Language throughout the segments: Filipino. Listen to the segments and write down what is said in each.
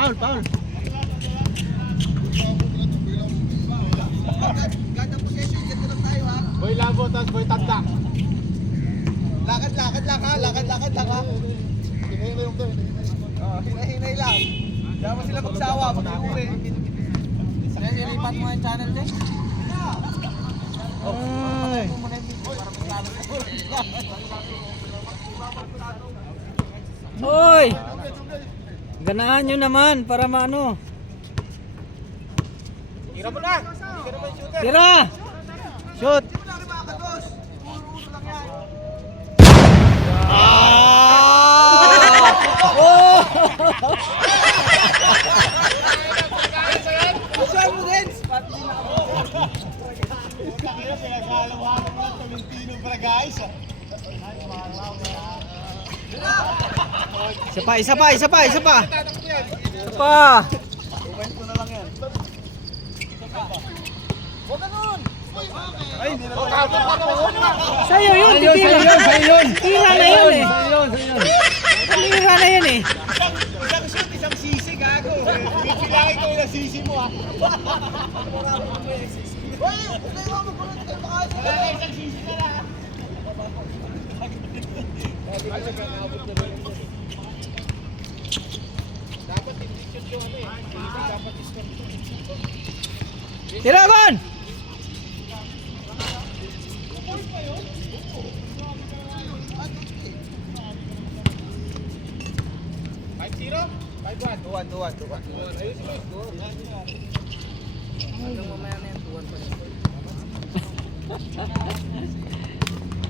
Foul, foul. Ganda possession, ganda lang tayo ha. Boy Labo, tapos Boy Tanda. Lakad lang ha. Hinahinay yung doon. Hinay lang. Kaya mo sila magsawa, mag-uwi. Kaya nilipat mo yung channel din. Ay. Hoy! Ganahan nyo naman para maano. Tira mo na. Hindi ka naman shooter. Tira! Shoot! Oh! Saan mo din? Isa pa! Isa pa! Sa'yo yun! Tira na yun eh! Tira na yun eh! Isang shoot, isang sisi, gago. Pipilangin ko yung sisi mo ha. Uy, hindi mo magkulot kayo baka isang sisi na lang. Dapat hindi shoot yung ano eh. Dapat i-stop. Tira man! Tuwan. Ayusin mo. Hanggang mamaya na yan, tuwan pa rin.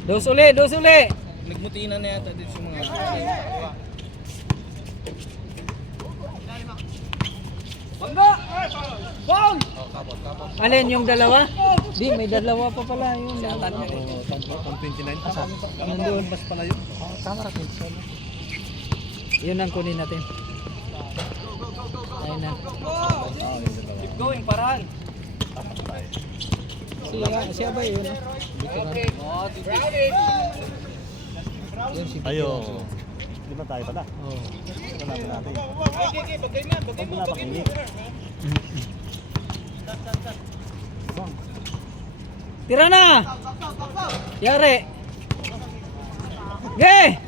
Dos uli! Nagmutina na yata dito sa mga... Bangga! Ball! Alin yung dalawa? Di, may dalawa pa pala yun. Pang 29 pa sa amin. Nandun. Mas pala yun. Tama rin. Yun ang kunin natin. Ayun na. Keep going, paraan. Siya ba yun? Okay. Ayo. Di ba tayo pala? Oh. Wala pa natin. Bagay mo. Wala pa kinik. Tira na! Yari! Ge!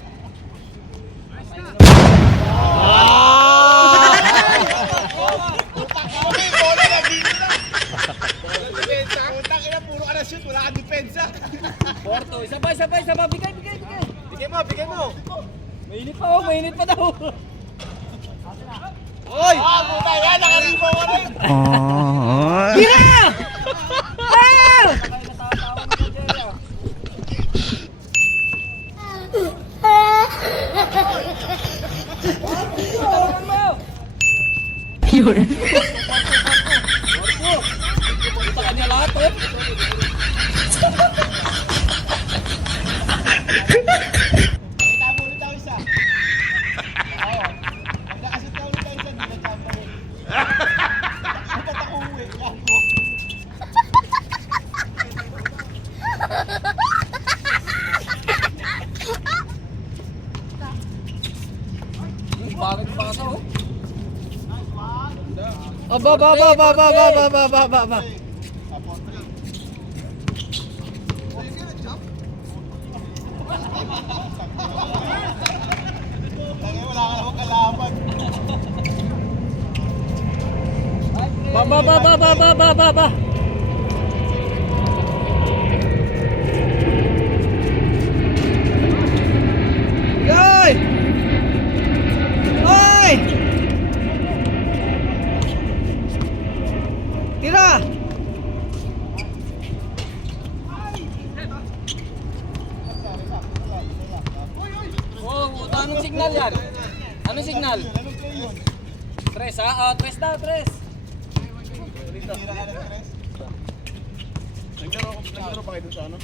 Utang ina, puro ka na shoot, wala kang depensa. Porto, isa pa. Bigay. Bigay mo. Mainit pa daw. Oy! Puta yan, nakaribaw ka rin. Tira! Ah! Yun. Puta ka niya lahat, oh. Bakit pa ka oh? Ba. Wala ka namang kalaban. Ba. Yoy! Oy! Tira! Oh, anong signal yan? Anong signal? Tres ha? Oh, tres daw, tres. Naglaro pa kayo dun sa ano?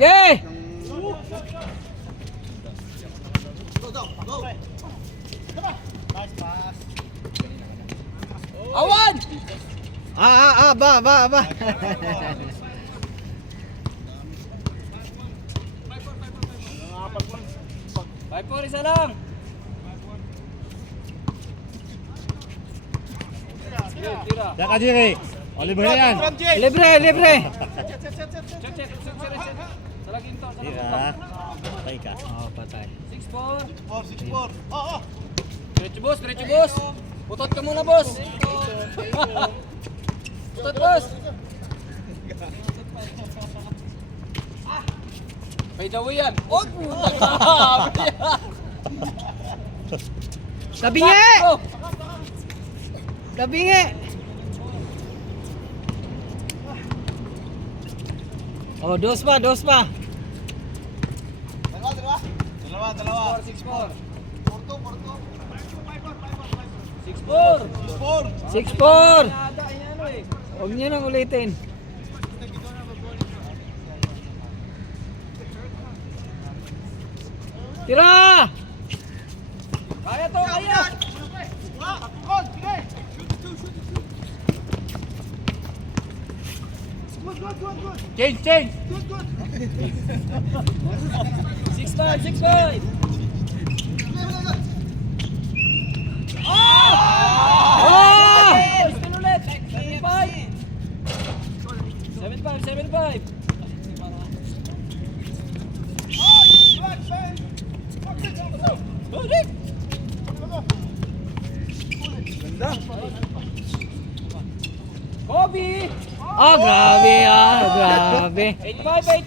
Ge! Awan! Ba. 5-4, isa lang. Tira. Diyan ka, Jerry. O, libre na yan. Libre, libre. Check. Sa laging to. Tira. Patay ka. Oh, patay. 6-4. Diretso boss. Putot ka muna, boss. Putot, boss. Fade away yan. Oh, puta. Labingi! Labingi! Oh, dos pa. 6-4. 6-4. Huwag niyo nang ulitin. Tira! Kaya to, kaya. Change. 6-5. Oh! Spin ulit. 7-5. Kobe! Oh, grabe grabe. 8-5.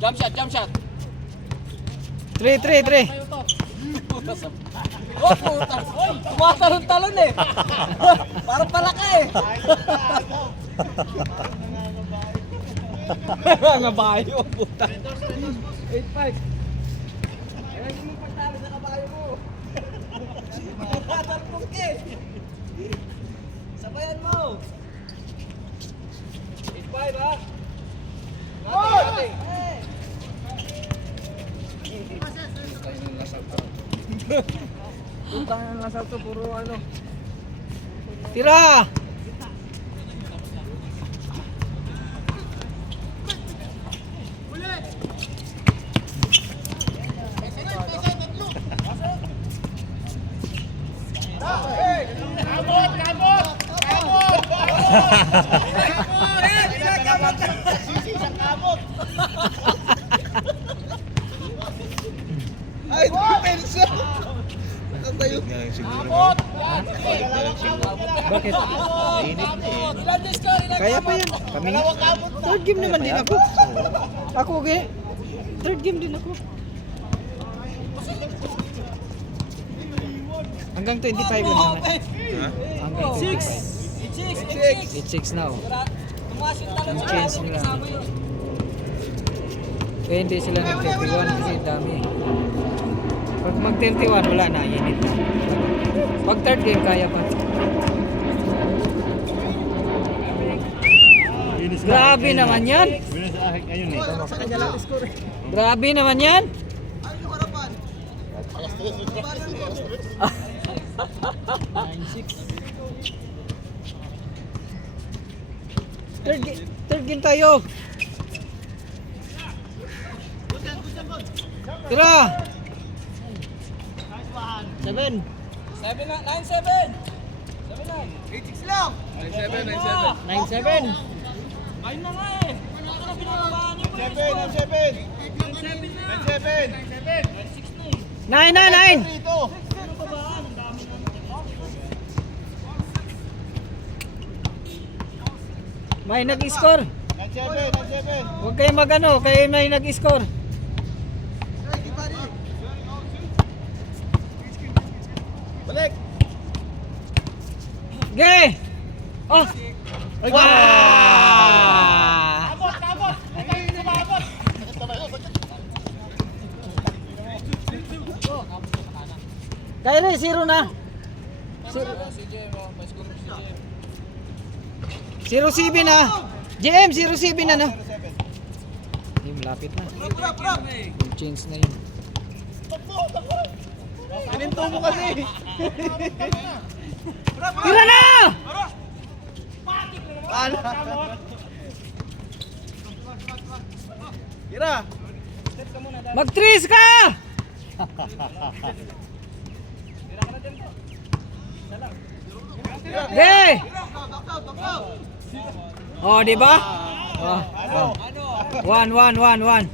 Jump shot. 3. Oh, puta. Tumatalon-talon eh. Parang palaka eh. Mga bayo, puta. 8-5. Kaya hindi mo pagtalo sa kabayo mo. Tatalpok eh. Sabayan mo. 8-5 ha. Nating. Puntang ng lasal to, puro ano. Tira! Ay, depensa! Tayo. Bakit? Ilan score? Kaya pa yan. Kami nga. Third game naman din ako. Ako, okay? Third game din ako. Hanggang 25 yun naman. Hanggang 25. 8-6 na oh. Tumaas yung talon sa Change labo, nila. kasama yun. Kaya hindi sila nag-31 kasi dami. Pag mag-31, wala na. Init na. Pag third game, kaya pa. Grabe naman yan. Bilis sa akin ngayon eh. Grabe naman yan. Third game tayo. Tira. 7. 9-7. 8-6 lang. 9-7. Ayun na nga eh. Wala ka na pinababaan yung mga score. 9-7 na eh. 9. Pinababaan, ang dami na. May nag-score. 9-7. Huwag kayo mag-ano, kayo may nag-score. Balik! Ge! Oh! Wow! Kaya na, 0 na. 0-7 na. GM, 0-7 na no. Hindi, malapit na. Full change na yun. Pininto mo kasi! Tira na! Tira! Mag-3 ka! Hey! Oh, di ba? Oh, oh. 1. 1-7.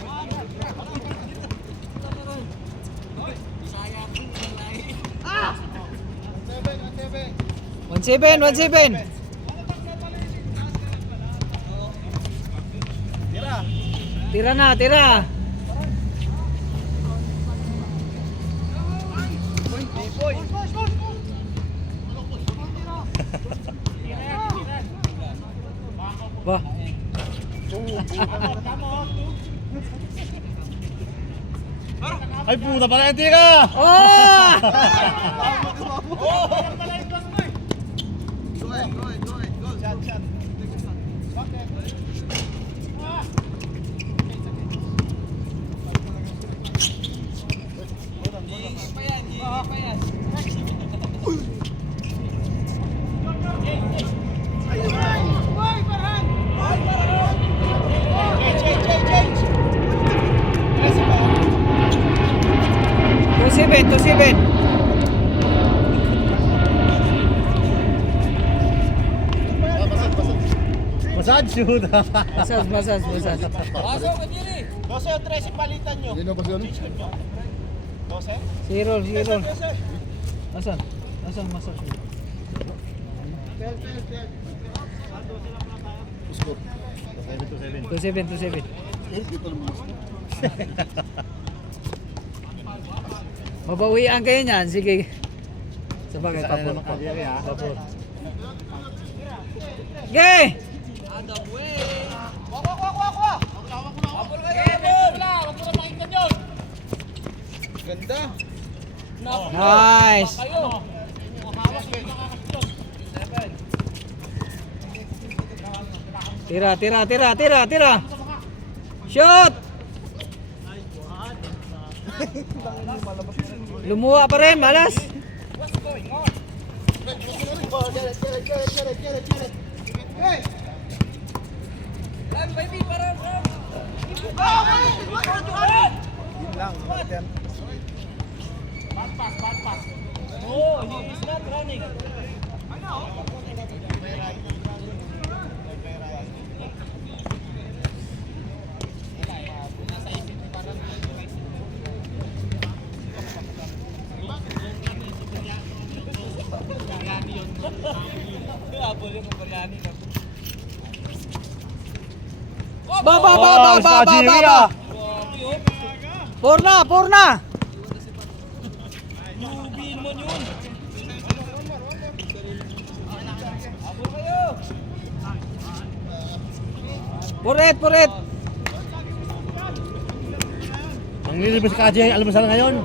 Tira na, tira. Bah. Ay puta pala yung tira! Oh! To 7. Massage shoot! Masas. 12 o 13 palitan nyo. Hindi na ba siya? 12? Si Roll. Asan masas? Score. 7-7. 2-7. Dito naman mas. Mabawian kayo niyan, sige. Sabagay, papor. Papor. Okay! Ganda. Nice! Tira! Shoot! Lumuha pa rin, malas! Oh, he is not running. Ba! Purna! Lubiin mo yun. Puret! Ang nilibas ka Jay, almusal ngayon.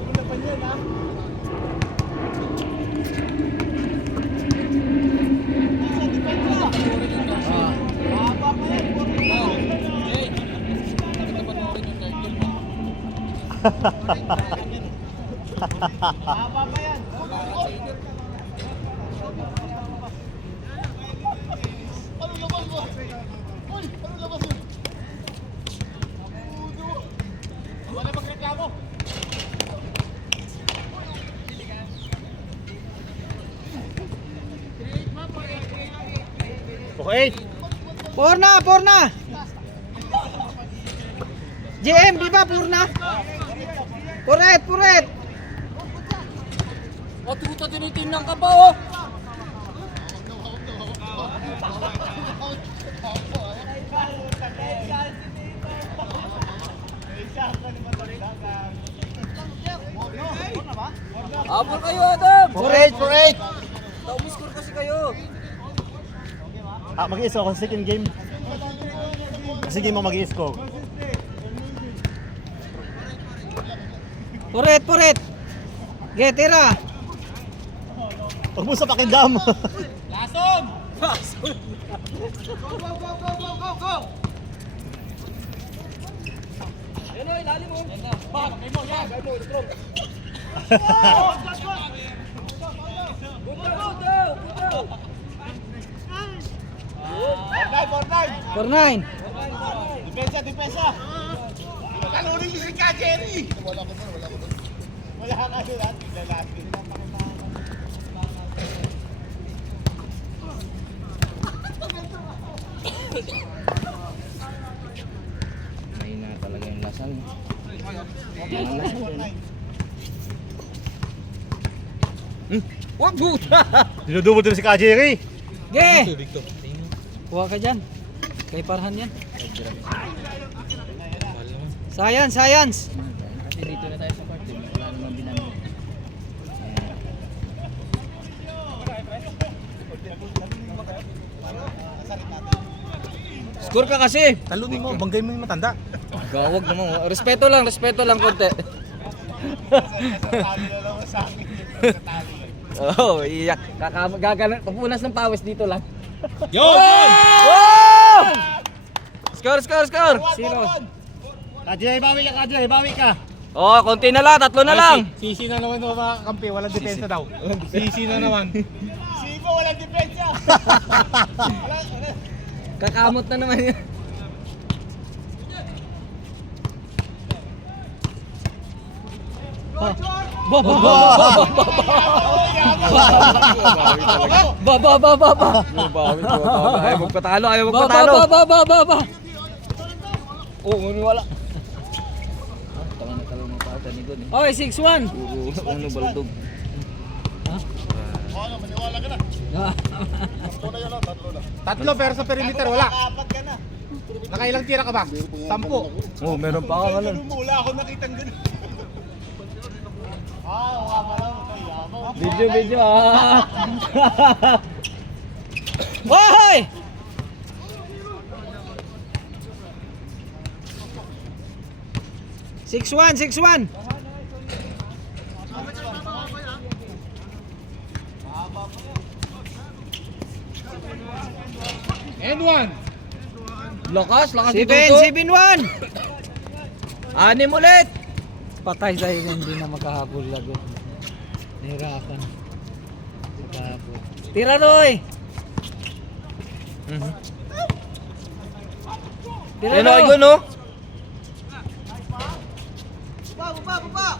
Okay. Purna! JM, di ba purna? Puret! O, tuta tinitingnan ka pa, oh. Abol kayo, Adam. 4-8. Taumiscore kasi kayo. Mag-i-score ako sa second game. Sige mo mag-i-score. Puret! Ge, tira! Huwag mo sa pakindam. Lason! Go! Yan o, ilalim mo. Bak, kay mo, yan. Fornine! Depensa! Talunin si Jerry! Mahina talaga yung lasal. Ang lasal yun. Wag buta! Dinudubol din si Kajeri. Ge! Kuha ka dyan. Kay Parhan yan. Science! Kasi dito na tayo sa party. Wala naman binanong. Score ka kasi! Talunin mo, banggay mo yung matanda. Gawag naman. Respeto lang konti. Oh, iyak. Gaganan. Papunas ng pawis dito lang. Yo! Oh! Score! Sino? Kajeri, bawi ka. Oh, konti na lang. 3 na lang. Sisi na naman mga kampi, walang depensa daw. Sisi na naman. Sigo, walang depensa. Kakamot na naman yan. Ba. Ayaw magpatalo. Ba. Oh, wala. Tama na talaga mga pauta ni God. Okay, 6-1. Puro baldog. Maniwala ka na. Tatlo pero sa perimeter wala. Apat ka na. Nakailang tira ka ba? 10. Oh, meron pa ako ganun. Wala ako nakitang ganun. Wala pala. Yaman. Video Hoy! Six one. And 1. Lakas 7-1. 6 ulit. Patay dahil hindi na makahabol lagot. Nahirapan. Makahabol. Tira Roy! Tira Yan Roy! ako no? Baba!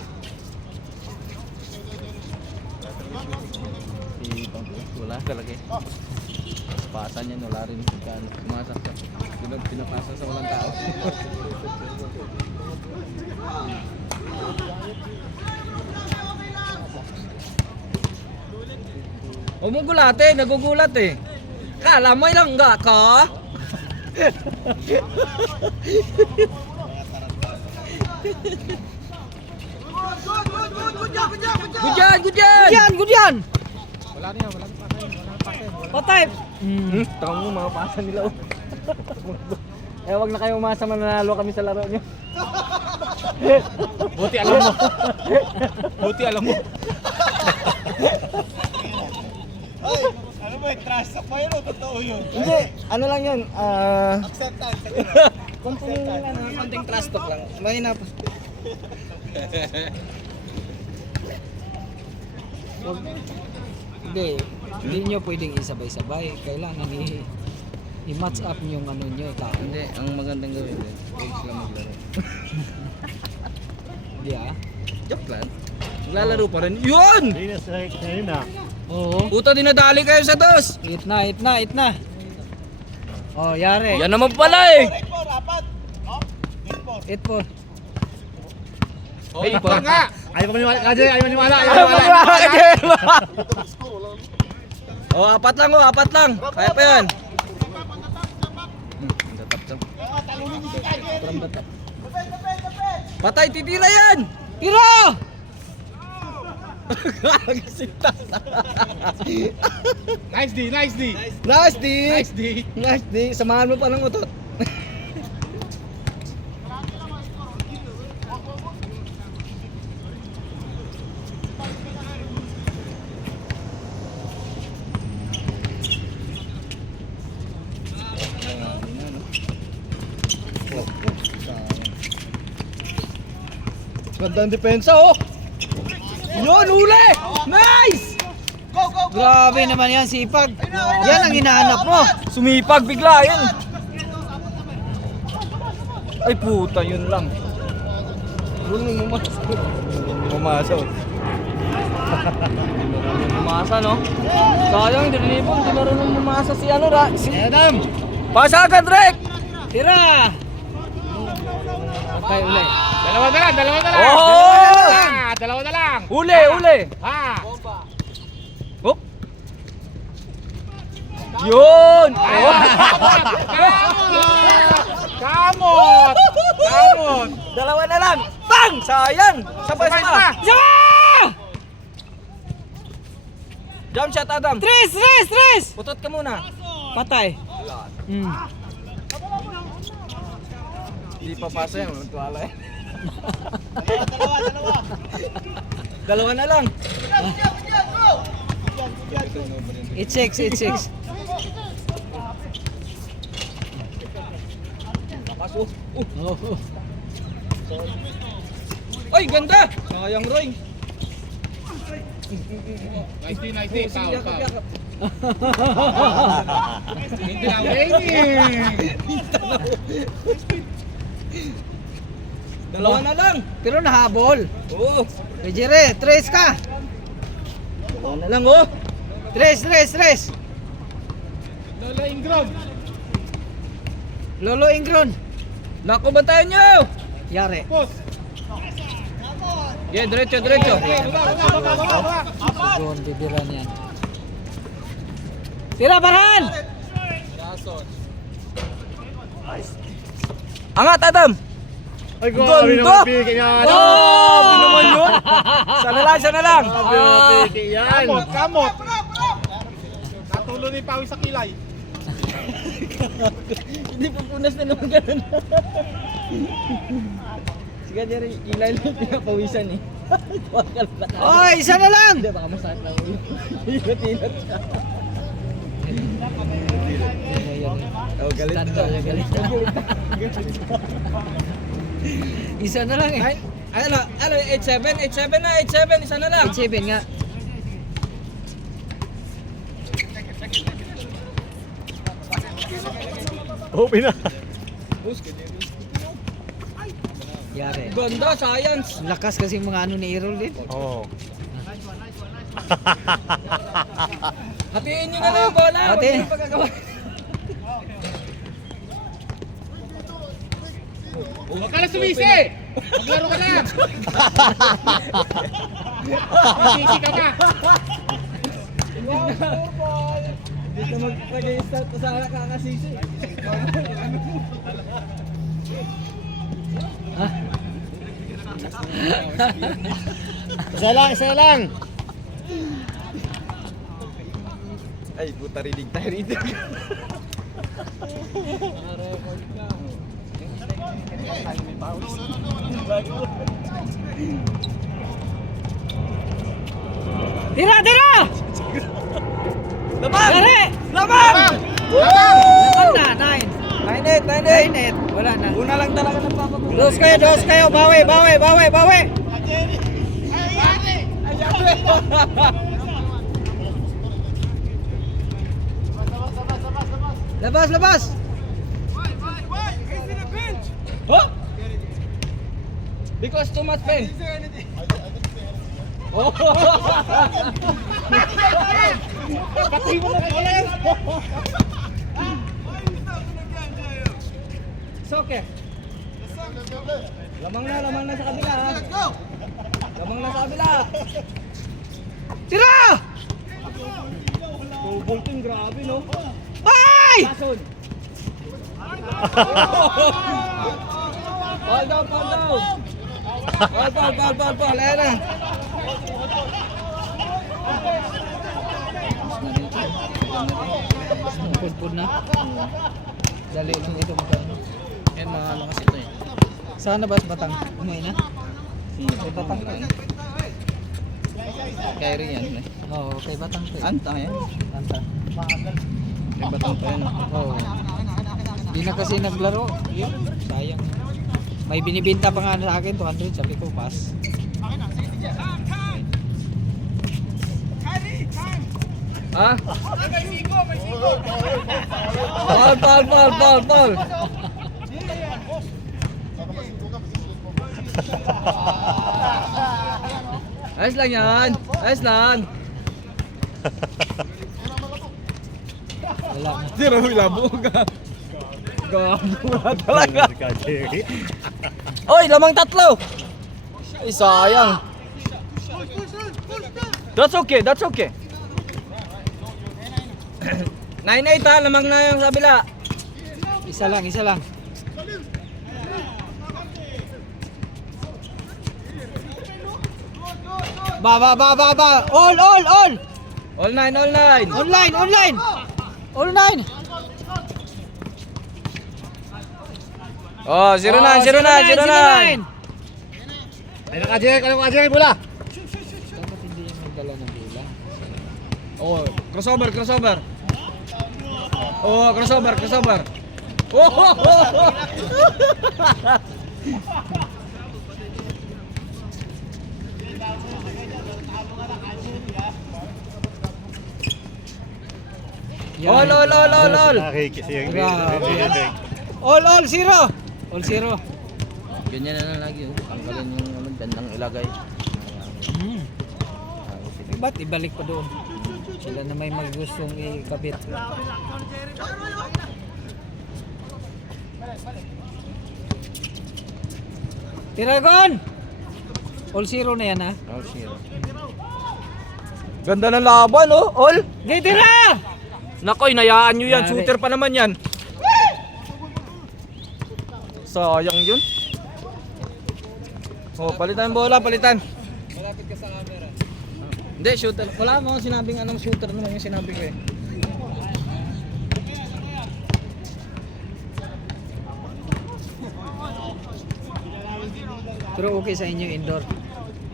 Wala talaga eh. Pasan yan, wala rin. Pumasok ka. Pinapasan sa walang tao. Umugulat eh, nagugulat eh. Kala mo ilang nga ka? Good yan! Wala na yan, wala na pasen. Patay! Tama mo, mga pasan nila. Wag na kayo umasa mananalo kami sa laro nyo. Buti alam mo. Ay! Ano ba yung trust sa fire o totoo yun? Hindi, ano lang yun. Acceptance. Konting trash talk lang. Mahina pa. Hindi nyo pwedeng isabay-sabay. Kailangan i-match up nyo yung ano nyo. Hindi, ang magandang gawin din. Huwag sila maglaro. Hindi ah. Joke lang. Maglalaro pa rin. Yun! Ayun na. Oo. Puta, dinadali kayo sa dos. Eat na. Oh, yari. Yan naman pala eh. 8-4. Ay, Takpan nga! Ayaw maniwala, Kajeri, ayaw maniwala. Oh, apat lang. Kaya pa yan. Patay, titira yan! Tira! Gagisita. Nice D. Nice D. Samahan mo pa ng utot. Gandang depensa oh. Yun, huli! Nice! Grabe naman yan, sipag. Yan ang hinahanap mo. Sumipag bigla yan. Ay puta, yun lang. Pumasok. Umasa, no? Sayang, hindi rinipon. Hindi marunong umasa si ano, si Adam! Pasa agad, Rek! Tira! Patay ulit. Dalawa na lang. Oh! Dalawa na lang. Uli! Ha! Hop! Yun! Oh! Kamot! Dalawa na lang! Bang! Sayang! Sabay Sabay pa! pa! Jump shot, Adam! Tres! Putot ka muna! Patay. Hindi pa pasa yan, tuwala yan. Dalawa na lang! It's six. Paso! Ay, ganda! Sayang, Roy! Nice D. Foul. Yakap. Hindi na waiting. Dalawa na lang! Pero nahabol. Oo! Kay Jere, tres ka. Dalawa na lang, oh! Tres. Lola Ingron. Lolo Ingron. Nako, bantayan nyo! Yari. Post. Yeah, diretso! Baba. Doon, bibiran yan. Tira, Barhan! Angat, Adam! Ay, Ganda! yan. Oh! Binuman yun! Sana lang! Yan. Kamot. Natulo ni Pawi sa kilay. Hindi pupunas na naman ganun. Sige, Jerry, kilay lang pinapawisan eh. Wakal na. Oy, isa na lang! Hindi, baka masakit lang ulo. Hilot-hilot siya. Oh, galit Stand na. up, galit. Isa na lang eh. Ano, 8-7 na, 8-7, isa na lang. 8-7 nga. Open na. Yari. Ganda, science. Lakas kasi mga ano ni Errol din. Oo. Hatiin nyo na lang yung bola. Hati. Huwag nyo yung pagkagawa. Huwag ka na sumisi. Maglaro ka na. Sumisi ka pa. Hindi ka mag-start pa sa kakasisi. Isa lang. Ay, puta rinig tayo rito. Tira! Laban! Yari! Laban! Laban na, 9. 9-8. Wala na. Una lang talaga nagpapagulo. Dos kayo. Bawi. Labas. Huh? Because too much pain. Oh. Pati mo na pala yan. It's okay. Lamang na sa kabila. Ha? Lamang na sa kabila. Tira! Bolting grabe, no? Ay! Lason. Fall down. Fall. Ayan na. Pulpul na. Dali lang ito magkano. Yan mga ano kasi ito eh. Saan na ba batang? Umuwi na? May batang na eh. Kyrie yan eh. Oo, kay batang to. Anta yan. Anta. May batang pa yan. Oo. Hindi na kasi naglaro. Yun, sayang. May binibenta pa nga sa akin, 200. Sabi ko, pass. Ha? Fall. Ayos lang yan. Ayos lang. Wala na. Zero labo ka. Gabura talaga. Ka, Jerry. Oy, lamang tatlo. Ay, sayang. That's okay, that's okay. 9-8 ha, lamang na yung kabila. Isa lang, isa lang. Ba. All. All 9. Online. All 9. Oh, 0-9. Ay, naka-Jerry, bola. Dapat hindi yung magdala ng bola. Oh, crossover. Oh, crossover. Oh. All. Nakikising. Grabe yan. All 0. All 0. Ganyan na lang lagi oh. Tanggalin yung ano dandang ilagay. Ba't ibalik pa doon? Sila na may magustong ikabit. Tiragon! All 0 na yan ha? All 0. Ganda ng laban, oh. All. Gay, tira! Nakoy, nayaan nyo yan. Yari. Shooter pa naman yan. Sayang yun. Oh, palitan yung bola, palitan. Malapit ka sa camera. Hindi, shooter. Wala mo sinabing anong shooter naman yung sinabi ko eh. Pero okay sa inyo indoor.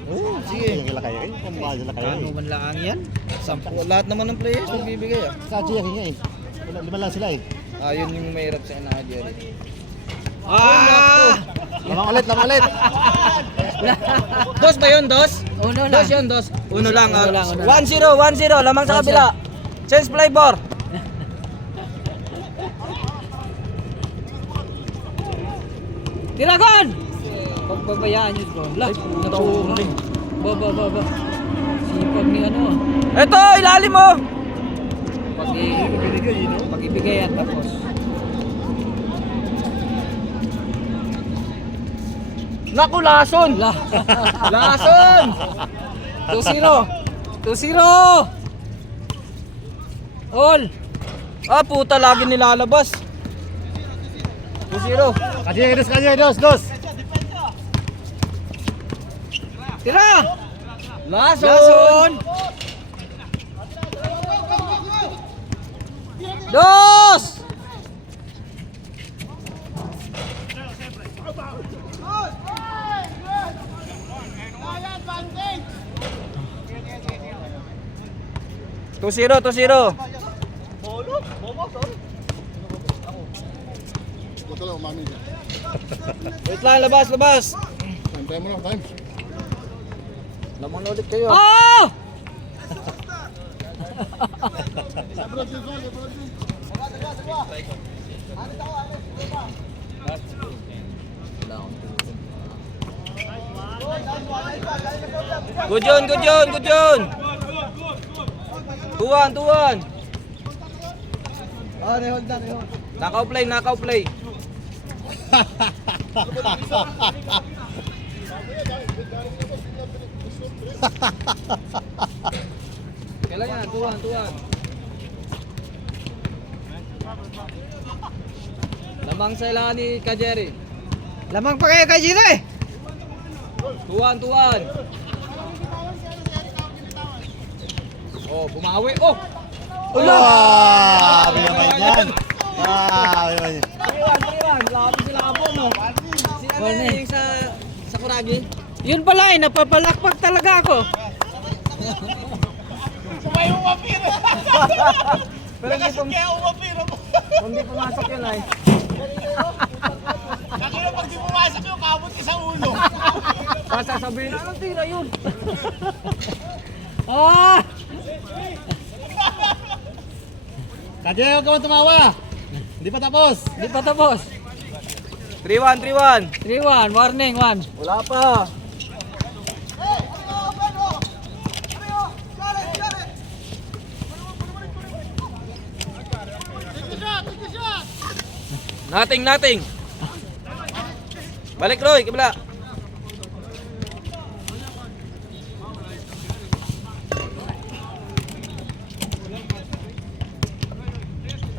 Oh, sige. Kila kayo. Pambahal na kayo. Ano man lang yan? 10. Lahat naman ng players magbibigay ah. Sa Jerry nga eh. Lima lang sila eh. Yun yung mahirap sa inaka Jerry. Lamang ulit. Dos ba yun? Dos? Uno lang. Dos yun, dos. Uno lang. 1-0, lamang sa kabila. Change flavor. Tiragon! Pagbabayaan nyo bro. Nakuha. Ba. Sipag ni ano. Eto, ilalim mo. Pag-ibigay yan tapos. Naku, lason. Lason! 2-0. All! Ah, puta, lagi nilalabas. 2-0. Ka-Jerry, dos. Tira! Lason. Dos! Two zero. Buto lang, umami. Wait lang, labas. Time mo lang, time. Lamang na ulit kayo. Oh! Good yun. Tuwan. Nakaw play. Kailan yan? Tuwan. Lamang sa ilangan ni Kajeri. Lamang pa kayo Kajeri! Tuwan. Oh, bumawi. Oh! Grabe naman yan. Grabe naman yan. 3-1. Lahat sila kapon, no? Si ano yung sa Kuragi? Yun pala eh, napapalakpak talaga ako. Pero hindi pumasok yun ay. Nakino pag di pumasok yung kabot ka sa ulo. Sasabihin na, anong tira yun? Ah! Ka-Jerry, huwag ka tumawa. Hindi pa tapos. 3-1, 3-1. 3-1, warning 1. Wala pa. Nothing. Balik Roy, kabila.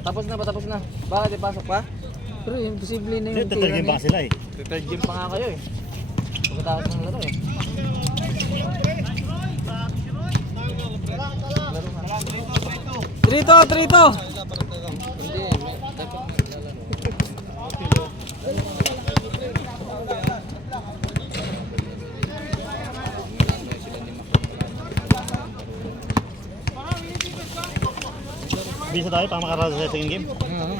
Patapos na. Bakit ipasok pa? Pero imposible na yung Third game pa sila eh. Third game pa nga kayo eh. Pagkatapos ng laro eh. Trito. Hindi, dapat naglalaro. Bisa tayo para makarasa sa second game. Oo.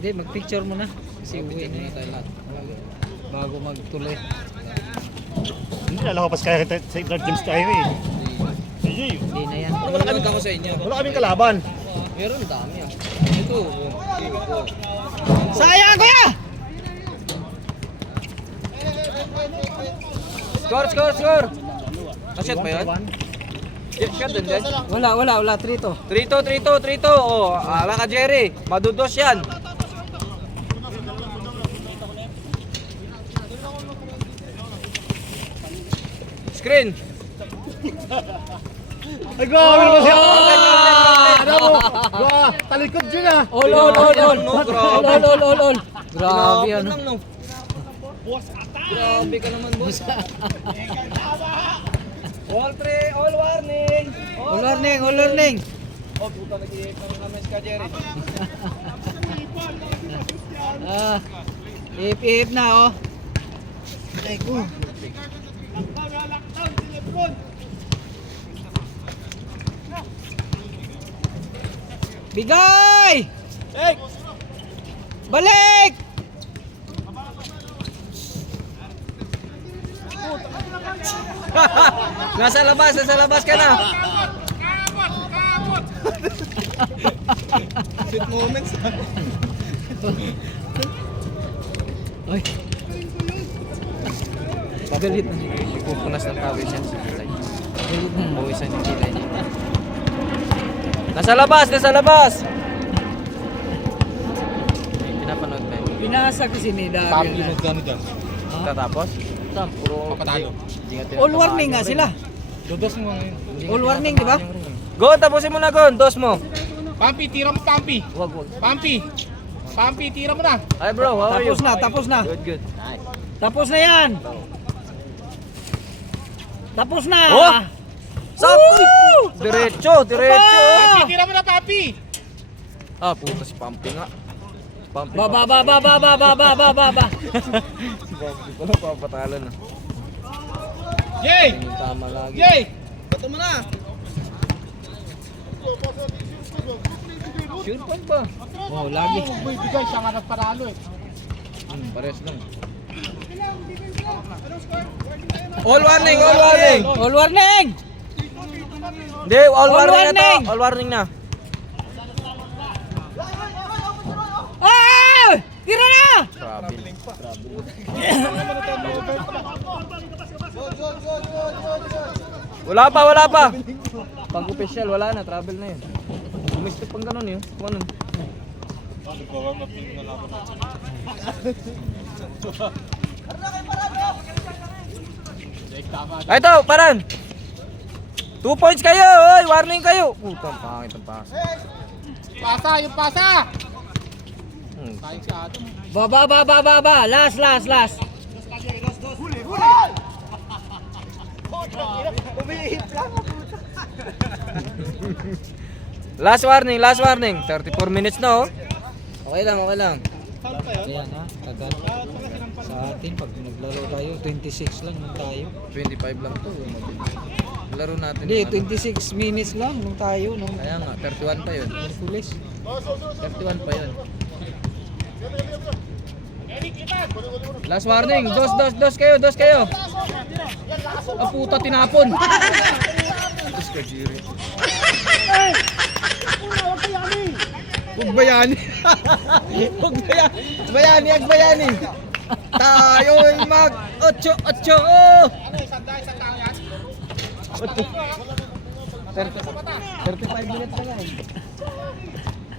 Hindi, mag-picture muna. Kasi uwi na Tayo eh. lahat. Bago magtuloy. Hindi, lalakas kaya sa third games tayo eh. Hindi. Hindi na yan. Ano naman ako sa inyo? Wala kaming kalaban. Meron dami ah. Ito. Sayang kuya! Score! Nasyot ba yun? Shot din din. Wala. Trito. 3-2. Oh, ala ka Jerry. Madudos yan. Screen. Ay, grabe naman siya! Ano mo? Talikod dyan ah! All. Grabe yan. lang, no? Grabe ka naman, boss. All warning. All learning. Oh, puta nag-i-parang names ka, Jerry. If na oh. Ay ko. Bigay! Hey! Balik! Nasa labas ka na. Sweet moments. Ay. Galit na. Pupunas ng pawis yan sa kilay. Galit na. Pawisan yung kilay niya. Nasa labas! Pinapanood ba yun? Pinasa kasi ni Daryl na. Tatapos? Puro Papatalo. All warning nga sila. Dudos mo ngayon. All warning, di ba? Gon, tapusin mo na Gon. Dos mo. Pampi, tira mo Pampi. Wag. Pampi, tira mo na. Hi bro, how are you? Tapos na. Good. Tapos na yan. Tapos na. Oh! Sakto! Diretso! Ah! Tira mo na Pampi. Ah, puta si Pampi nga. Pampi. Ba. Si Pampi pala papatalo na. Yay! Yung tama lagi. Yay! Bato mo na! Sure point ba? Oh, lagi. May bigay siya nga nagparalo eh. Pares lang. All warning! All warning. Hindi, all warning na warning! to. All warning na. Ah! Tira na! Grabe. Wala pa. Pag official, wala na. Travel na yun. Gumisip pang ganun yun. Ganun. Ay, ito, paran! 2 points kayo! Oy, warning kayo! Putang pangit ang pass. Yung pasa! Ba. Last. Last warning. 34 minutes na oh. Okay lang. Ayan ha, tagal. Sa atin, pag naglaro tayo, 26 lang nung tayo. 25 lang to. Laro natin. Hindi, yung ano. 26 minutes lang nung tayo. Nung Kaya nga, 31 pa yun. Hercules. 31 pa yun. Last warning. Dos kayo. Ah, puta, tinapon. Dos ka, Jiri. Huwag bayani. Bayani, Agbayani. Tayo'y mag 8-8. 35 minutes na lang.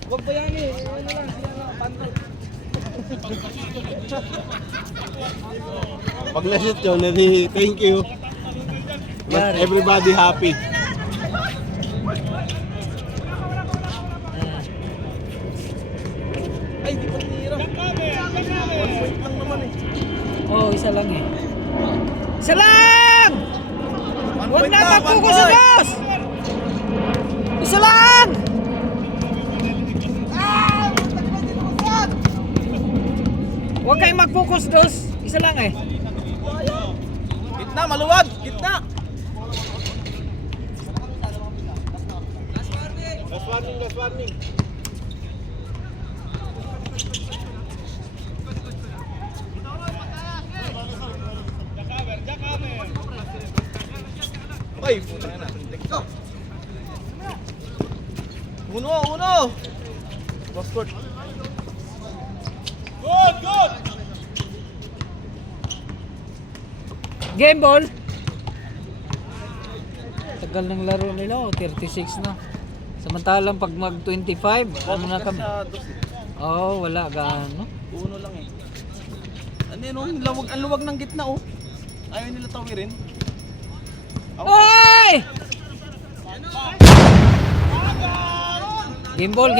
Huwag bayani. Ano lang, panto. Pag na-shoot yun, thank you. But everybody happy. Ay, di pa tira. 1 point lang naman eh. Oo, isa lang eh. Isa lang! Huwag na mag-focus sa boss! Isa lang! Huwag kayong mag-focus, dos. Isa lang eh. Gitna, maluwag! Gitna! Last warning. Ay, puta na. Uno! Cross court. Game ball. Tagal ng laro nila, 36 na. Samantalang pag mag 25, ano na kami? Oo, wala gaano. Uno lang eh. Ano yun, ang luwag ng gitna oh. Ayaw nila tawirin. Oy! Game ball.